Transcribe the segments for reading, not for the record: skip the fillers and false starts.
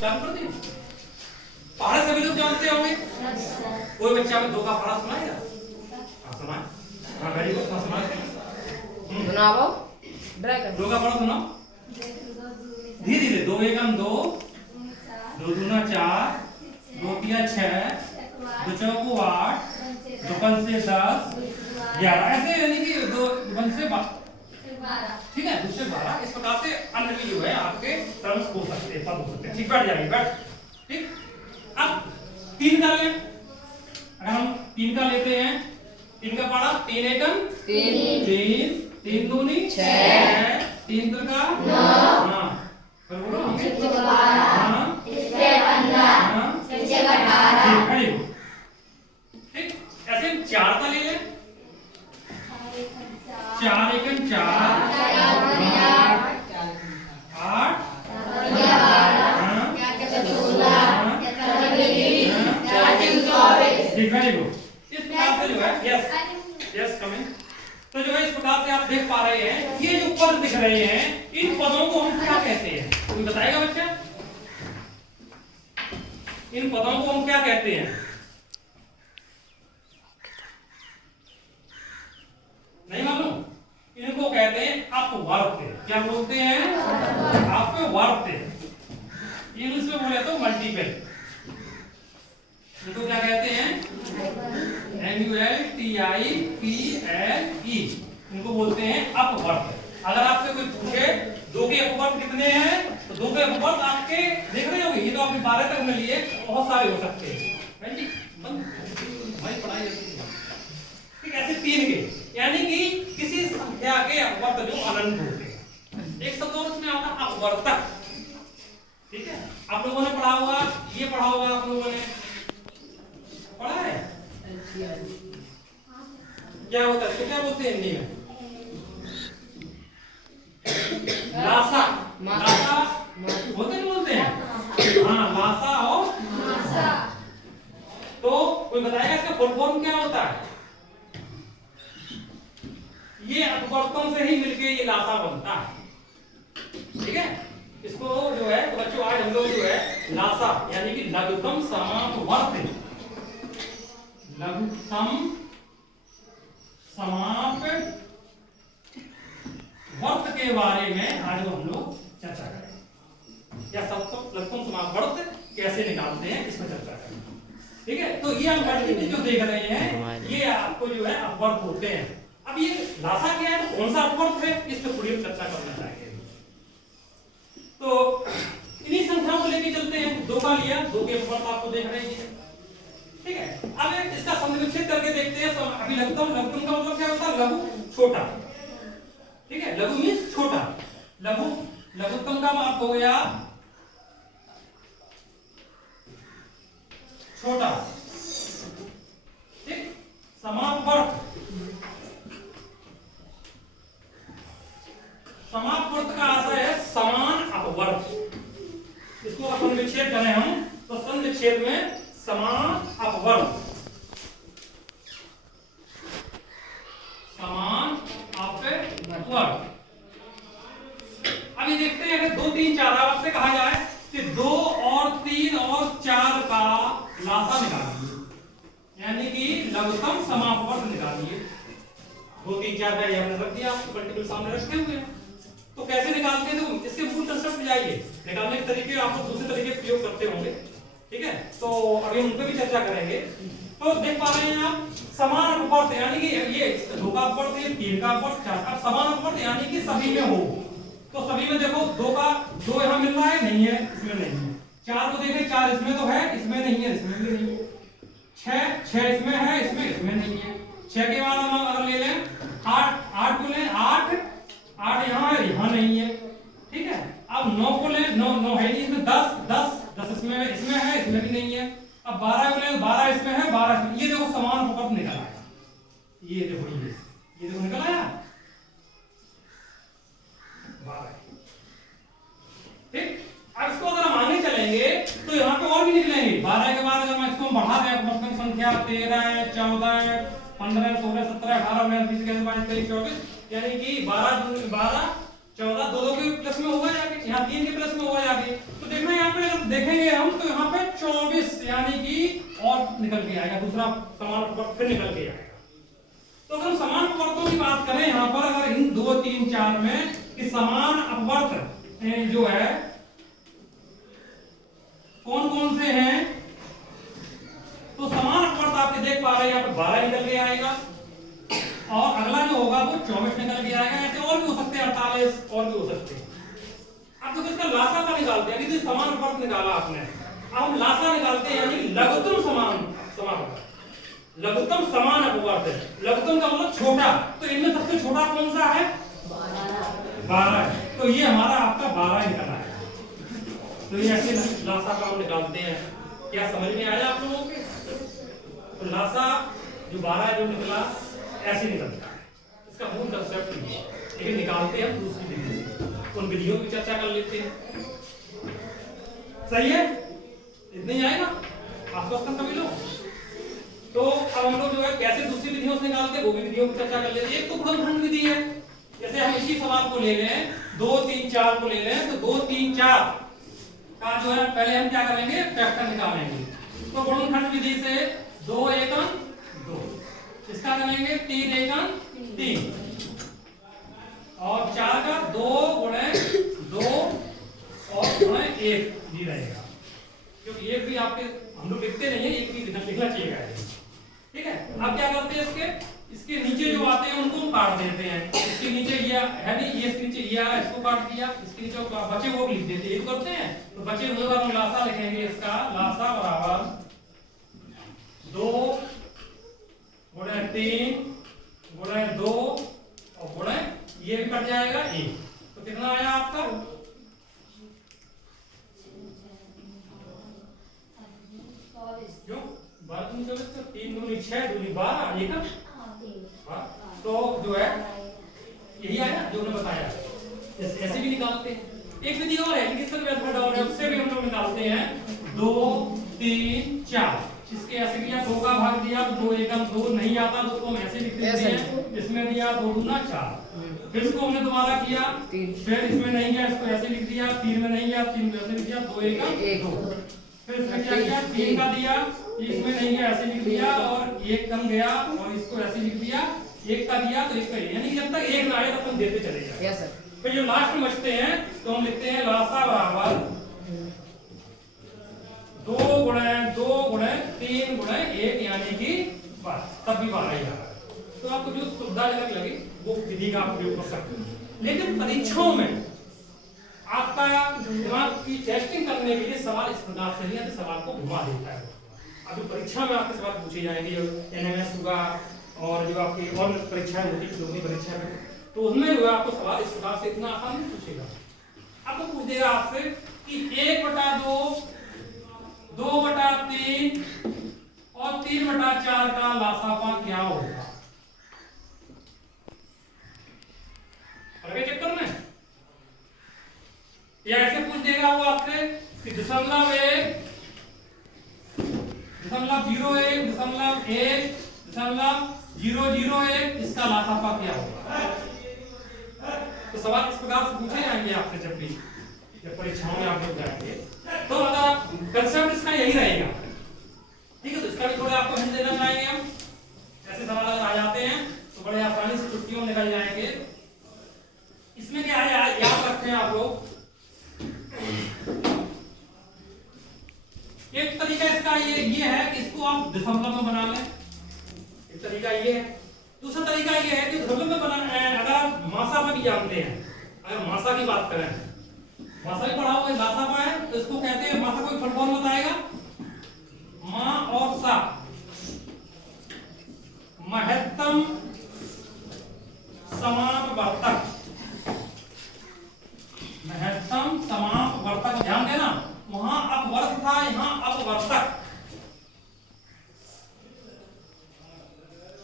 चालू कर दिए। पहाड़ा सभी लोग जानते होंगे। कोई बच्चा में 2 का पहाड़ा सुनाएगा? हाँ सुनाए। हाँ वेरी गुड, सुनाए। सुनाओ। ड्रैगन 2 का पहाड़ा सुनाओ। धीरे धीरे। 2 एकम 2, 2 दूना 4, 2 तिया 6, 2 चौको 8, 2 पंचे 10, 11। ऐसे यानी कि 2 पंचे 12। ठीक है, दूसरे 12। इस प्रकार से अन्य भी जो है आपके टर्म्स हो सकते हैं, पद हो सकते हैं। ठीक, बैठ जाइए, बैठ। ठीक, अब 3 का लें। अगर हम 3 का लेते हैं, 3 का पढ़ा 3 एकम 3, 3 दूनी 6, 3 त्रिका 9। हाँ फिर बोलो। 12 इससे 15 इससे 18। ठीक, ऐसे 4 का ले लें। 4 एकम 4, 8 वेरी गुड। इस प्रकार से जो है यस यस कमिंग। तो जो है इस प्रकार से आप देख पा रहे हैं, ये जो पद दिख रहे हैं, इन पदों को हम क्या कहते हैं? कोई बताएगा बच्चा? इन पदों को हम क्या कहते हैं? नहीं मालूम? इनको कहते हैं अपवर्त्य। क्या बोलते हैं? अपवर्त्य। इंग्लिश में बोले तो मल्टीपल। इनको क्या कहते हैं? MULTIPLE। इनको बोलते हैं अपवर्त्य। अगर आपसे कोई पूछे 2 के अपवर्त कितने हैं, तो 2 के अपवर्त आपके देख रहे होंगे। ये तो आपने 12 तक में लिए, बहुत सारे हो सकते हैं। भाई पढ़ाई ठीक, ऐसे 3 के, यानी कि किसी संख्या के अपवर्त जो अनंत होते हैं। एक शब्द और इसमें आता है अपवर्तक। ठीक है, आप लोगों ने पढ़ा होगा, ये पढ़ा होगा आप लोगों ने, पढ़ा है? क्या होता है, तो क्या बोलते हैं हिंदी में? लासा। लासा बोलते नहीं बोलते हैं? हाँ, लासा और मासा। तो कोई बताएगा इसका फुल फॉर्म क्या होता है? ये अपवर्तन से ही मिलके ये लासा बनता है। ठीक है, इसको जो है तो बच्चों आज हम लोग जो है लासा यानी कि लघुत्तम समापवर्त, लघुत्तम समापवर्त के बारे में आज हम लोग चर्चा करेंगे। या सबको लघुत्तम समापवर्त कैसे निकालते हैं इस पर चर्चा करेंगे। ठीक है, तो ये हम मल्टीपल जो देख रहे हैं, ये आपको जो है अपवर्त होते हैं। अब ये लासा क्या है, तो कौन सा अपवर्त है, इस पर थोड़ी चर्चा करना चाहिए। तो इन्हीं संख्याओं को लेके चलते हैं। 2 का लिया, 2 के अपवर्त आपको देख रहे हैं। ठीक है, अब इसका संविच्छेद करके देखते हैं। अभी लघुत्तम का मतलब क्या होता है? लघु, छोटा। ठीक है, लघु मींस छोटा। लघुत्तम का मतलब हो गया छोटा। ठीक, समापवर्त। समापवर्त का आशय है समान अपवर्त। इसको अपन विच्छेद करें हम, तो संविच्छेद में समान अपवर्त, समान अपवर्त। अभी देखते हैं, अगर 2, 3, 4 आपसे कहा जाए कि 2 और 3 और 4 का लासा निकालिए, यानी कि लघुत्तम समापवर्त निकालिए। 2, 3, 4 का आपने रख दिया, मल्टीपल सामने रखे हुए हैं। तो कैसे निकालते हैं? तो इसके मूल कंसेप्ट पे जाइए। निकालने के तरीके आप लोग दूसरे तरीके प्रयोग करते होंगे। ठीक है, तो अभी हम उन पर भी चर्चा करेंगे। तो देख पा रहे हैं आप समान अपवर्त, यानी कि ये 2 का अपवर्त, 3 का अपवर्त, 4 का समान अपवर्त, यानी कि सभी में हो। तो सभी में देखो 2 का 2 यहाँ मिल रहा है, नहीं है, इसमें नहीं है। 4 को देखें, 4 इसमें तो है, इसमें नहीं है, इसमें भी नहीं है। 6 इसमें है, इसमें नहीं है। 6 के बाद हम अगर ले लें 8 को लें, 8 यहाँ है, यहाँ नहीं है। ठीक है, अब 9 को लें, 9 है नहीं, इसमें 10 इसमें है, इसमें भी नहीं है। अब 12 को लें, 12 इसमें है, 12 इसमें। ये देखो समान अपवर्त निकल आया। ये देखो निकल आया 12। ठीक, अब इसको अगर हम आगे चलेंगे तो यहाँ पे और भी निकलेंगे। 12 के बाद अगर मैं इसको बढ़ा दें, अपवर्तन संख्या 13, 14, 15, 16, 17, 18, 19, 20, 21, 22, 23, 24, यानी कि 12, 12, 14, 2 के प्लस में होगा जाके, यहाँ 3 के प्लस में होगा जाके। तो देखना यहाँ पे अगर देखेंगे हम तो यहाँ पे 24 यानी कि और निकल के आएगा, दूसरा समान अपवर्त फिर निकल के आएगा। तो अगर हम समान अपवर्तों की बात करें यहाँ पर, अगर इन 2 3 4 में कि समान अपवर्त जो है कौन कौन से हैं, तो समान अपवर्त आपके देख पा रहे हैं यहाँ पे 12 निकल के आएगा और अगला जो होगा वो 24 निकल के आएगा। ऐसे और भी हो सकते हैं, 48 और भी हो सकते हैं। अब तो इसका लासा का निकालते हैं, अभी तो समान अपवर्त निकाला आपने, अब हम लासा निकालते हैं यानी लघुत्तम समान लघुत्तम समान अपवर्त है। लघुत्तम का मतलब छोटा, तो इनमें सबसे छोटा कौन सा है? 12 है। तो ये हमारा आपका 12 निकला है। तो ये ऐसे लासा का हम निकालते हैं। क्या समझ में आया आप लोगों के? तो लासा जो 12 जो निकला ऐसे निकलता है, इसका मूल कंसेप्ट ये है। लेकिन निकालते हैं दूसरी विधि से, उन विधियों की चर्चा कर लेते हैं। सही है, इतना ही आएगा आसपास का सभी लोग। तो अब हम लोग जो है कैसे दूसरी विधियों से निकालते हैं वो भी विधियों की चर्चा कर लेते हैं। एक तो गुणनखंड विधि है, जैसे हम इसी सवाल को ले लें, 2 3 4 को ले लें, तो 2 3 4 का जो है पहले हम क्या करेंगे? फैक्टर निकालेंगे। तो गुणनखंड विधि से 2 एकम 2, इसका करेंगे 3 एकम 3 और 4 का 2 गुणे 2 और गुणे 1 जी रहेगा, क्योंकि एक भी आपके हम लोग लिखते नहीं है, एक भी लिखना चाहिए। ठीक है, अब क्या करते हैं? इसके नीचे जो आते हैं उनको हम काट देते हैं। इसके नीचे ये है नहीं, ये इसके नीचे ये है, इसको काट दिया, इसके नीचे बचे वो लिख देते हैं। ये करते हैं तो बचे हुए का हम लासा लिखेंगे। इसका लासा बराबर 2 गुणे 3 गुणे 2 और गुणे ये भी कट जाएगा 1। तो कितना आया आपका? क्यों 12 दूनी 24, 3 दूनी 6 दूनी 12 ये का। तो जो है यही आया जो मैंने बताया। ऐसे भी निकालते हैं। एक विधि और है, लिंगेश्वर मेथड और है, उससे भी हम लोग निकालते हैं। 2 3 4 इसके ऐसे दिया, 2 का भाग दिया तो 2 एकम 2 नहीं आता तो हम ऐसे लिख देते हैं। इसमें दिया 2 दूना 4, फिर इसको हमने दोबारा किया, फिर इसमें नहीं गया इसको ऐसे लिख दिया, 3 में नहीं गया 3 में ऐसे लिख दिया, 2 एकम 2, फिर इसमें क्या किया? 3 का दिया, इसमें नहीं गया ऐसे लिख दिया और 1 कम गया और इसको ऐसे लिख दिया, 1 का दिया तो 1 का, यानी जब तक 1 ना आए तब तक देते चले जाए। Yes sir. फिर जो लास्ट में बचते हैं तो हम लिखते हैं लासा बराबर 2 गुणे 3 गुणे 1 यानी कि 12, तब भी 12 ही आ रहा है। तो आपको जो सुविधाजनक लगे वो विधि का आप प्रयोग कर सकते हैं। लेकिन परीक्षाओं में आपका दिमाग की टेस्टिंग करने के लिए सवाल इस प्रकार से नहीं, सवाल को घुमा देता है। अभी परीक्षा में आपके सवाल पूछे जाएंगे, एनएमएस होगा और जो आपकी और परीक्षाएं होती है दोनों परीक्षा में, तो उसमें जो आपको सवाल इस प्रकार से इतना आसान नहीं पूछेगा। आपको पूछ देगा आपसे कि 1/2 2/3 और 3/4 का लासापा क्या होगा? चक्कर में या ऐसे पूछ देगा वो आपसे कि 0.1 0.001 इसका लासापा क्या होगा? तो सवाल इस प्रकार से पूछे जाएंगे आपसे जब परीक्षाओं में आप लोग जाएंगे। तो अगर कंसेप्ट इसका यही रहेगा, ठीक है, तो इसका भी थोड़ा आपको हिंट देना चाहेंगे हम। ऐसे सवाल अगर आ जाते हैं तो बड़े आसानी से छुट्टियों निकल जाएंगे। इसमें क्या है याद रखते हैं आप लोग, एक तरीका इसका ये है कि इसको आप दशमलव में बना लें, एक तरीका ये है। दूसरा तरीका ये है कि दशमलव में बना, अगर आप मासा में भी जानते हैं, अगर मासा की बात करें, मासा भी पढ़ा हुआ है, लासा का है, तो इसको कहते हैं मासा कोई फुल फॉर्म बताएगा, मा और सा, महत्तम समापवर्तक, महत्तम समापवर्तक। ध्यान देना, वहां अपवर्त था, यहां अपवर्तक,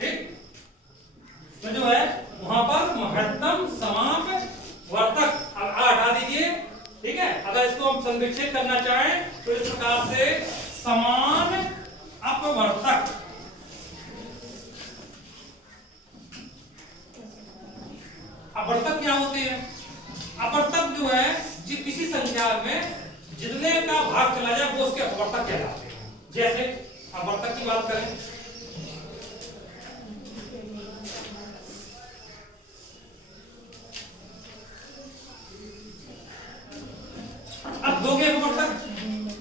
ठीक। तो जो है वहां पर महत्तम समापवर्तक, अब आ हटा दीजिए, ठीक है। अगर इसको हम संरक्षित करना चाहें तो इस प्रकार से समान अपवर्तक, अपवर्तक क्या होते हैं? अपवर्तक जो है किसी संख्या में जितने का भाग चला जाए वो उसके अपवर्तक कहलाते हैं। जैसे अपवर्तक की बात करें, अब 2 के अपवर्तक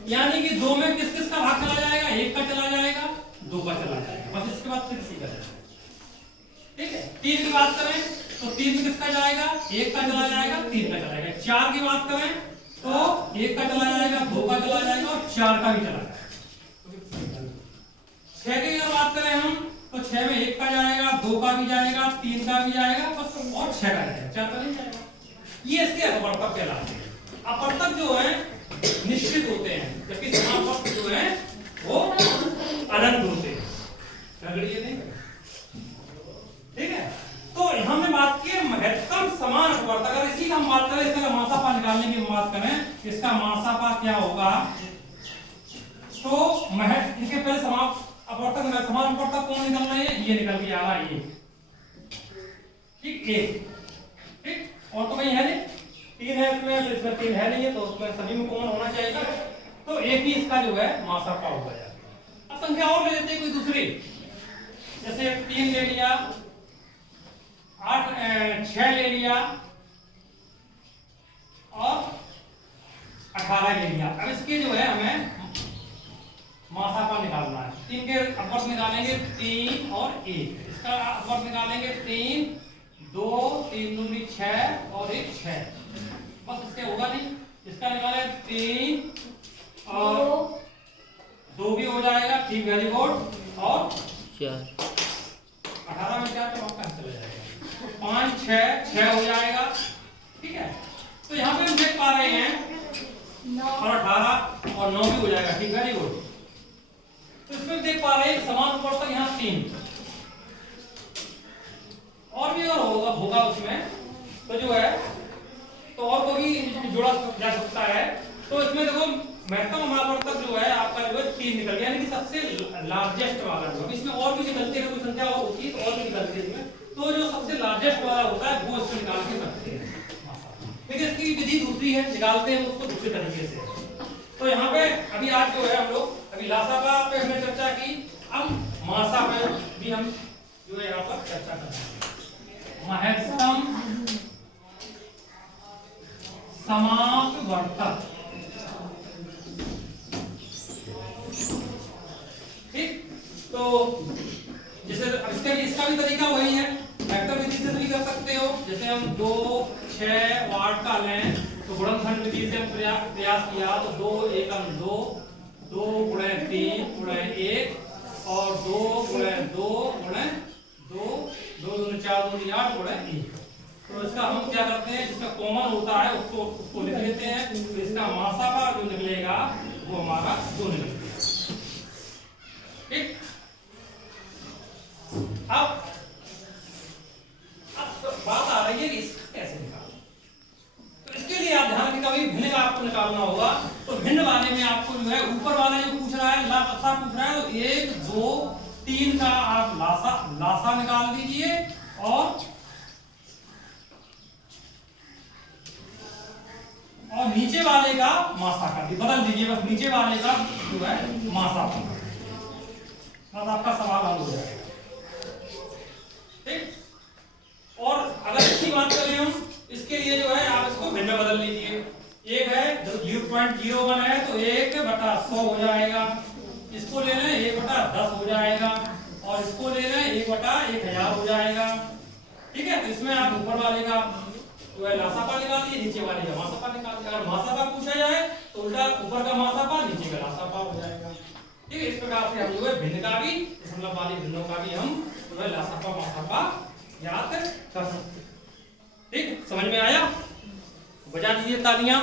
यानी कि 2 में किस किस का भाग चला जाएगा, 1 का चला जाएगा, 2 का चला जाएगा, बस इसके बाद फिर किसी का जाएगा। ठीक है। 3 की बात करें तो 3 में किसका जाएगा, 1 का चला जाएगा, 3 का चला जाएगा। 4 की बात करें तो 1 का चला जाएगा, 2 का चला जाएगा और 4 का भी चला जाएगा। 6 की अगर बात करें हम तो 6 में 1 का जाएगा, 2 का भी जाएगा, 3 का भी जाएगा, बस और 6 का जाएगा, 4 का नहीं जाएगा। ये इसके अपवर्तक कहलाते हैं। अपवर्तक जो है निश्चित होते हैं, जबकि समापवर्तक जो है वो अनंत होते हैं। रगड़िए नहीं, ठीक है। तो हमने बात की है महत्तम समान अपवर्तक। अगर इसी का हम बात करें, इसका मासापा निकालने की बात करें, इसका मासापा क्या होगा, तो इनके पहले समान अपवर्तक समान अपवर्तक कौन निकल रहा है, ये निकल के आ रहा है, ये ठीक, एक, ठीक। और तो कहीं है नहीं, 3 है इसमें, तो इसमें 3 है नहीं है, तो उसमें सभी में कॉमन होना चाहिए, तो एक ही इसका जो है मासापा होगा। अब संख्या और ले लेते हैं कोई दूसरी, जैसे 3 ले लिया, 6 ले लिया और 18 ले लिया। अब इसके जो है हमें मासापा निकालना है। 3 के अपवर्तक निकालेंगे 3 और 1, इसका अपवर्तक निकालेंगे 3, 2, 3 दूनी 6 और 1 6, बस इससे होगा नहीं। इसका निकाले 3 और 2 भी हो जाएगा, ठीक, वेरी गुड, और 4, 18 में 4 तो आपका चला जाएगा, 5 6 हो जाएगा, ठीक है। तो यहाँ पे हम देख पा रहे हैं और 18 और 9 भी हो जाएगा, ठीक, वेरी गुड। तो इसमें देख पा रहे हैं समान अपवर्तक यहाँ 3, और भी अगर होगा उसमें तो जो है तो और को भी जोड़ा जा सकता है। तो इसमें देखो महत्तम अपवर्तक जो है आपका जो है 3 निकल गया, यानी कि सबसे लार्जेस्ट वाला जो है। इसमें और भी निकलती है, कोई संख्या और होती है तो और भी निकलती है इसमें, तो जो सबसे लार्जेस्ट वाला होता है वो इसको निकाल के रखते हैं। लेकिन इसकी विधि दूसरी है, निकालते हैं उसको दूसरे तरीके से। तो यहाँ पे अभी आज जो है हम लोग अभी लासापा पे हमने चर्चा की, अब मासा पे भी हम जो है यहाँ पर चर्चा करेंगे। महत्तम समापवर्तक, ठीक। तो जैसे इसका भी तरीका वही है, वेक्टर विधि से भी कर सकते हो। जैसे हम 2 6 और 8 का लें तो गुणनखंड विधि से हम प्रयास किया तो 2 एकम 2, 2 गुणे 3 गुणे 1 और 2 गुणे 2 गुणे 2, 2 दूनी 4 दूनी 8 गुणे 1। तो इसका हम क्या करते हैं, जिसका कॉमन होता है उसको लिख लेते हैं, तो इसका मासापा जो निकलेगा वो हमारा 2 निकलेगा, ठीक। अब बात आ रही है कि इसका कैसे निकालें। तो इसके लिए आप ध्यान रखिए, कभी भिन्न का आपको निकालना होगा तो भिन्न वाले में आपको जो है ऊपर वाला जो पूछ रहा है लासा पूछ रहा है, तो 1 2 3 का आप लासा निकाल दीजिए और नीचे वाले का मासा कर दी, बदल दीजिए, बस नीचे वाले का जो है मासा बस आपका सवाल हल हो जाएगा, ठीक। और अगर इसकी बात करें हम, इसके लिए जो है आप इसको भिन्न बदल लीजिए। एक है 0.01 है तो 1/100 हो जाएगा, इसको ले लें 1/10 हो जाएगा और इसको ले लें 1/1000 हो जाएगा, ठीक है। तो इसमें आप ऊपर वाले का जो है लासापा निकालिए, नीचे वाले का मासापा निकालिए। अगर मासापा पूछा जाए तो उल्टा ऊपर का मासापा नीचे का लासापा हो जाएगा, ठीक है। इस प्रकार से हम जो है भिन्न का भी दशमलव वाले भिन्नों का भी हम जो है लासापा मासापा याद कर सकते हैं, ठीक। समझ में आया? बजा दीजिए तालियां।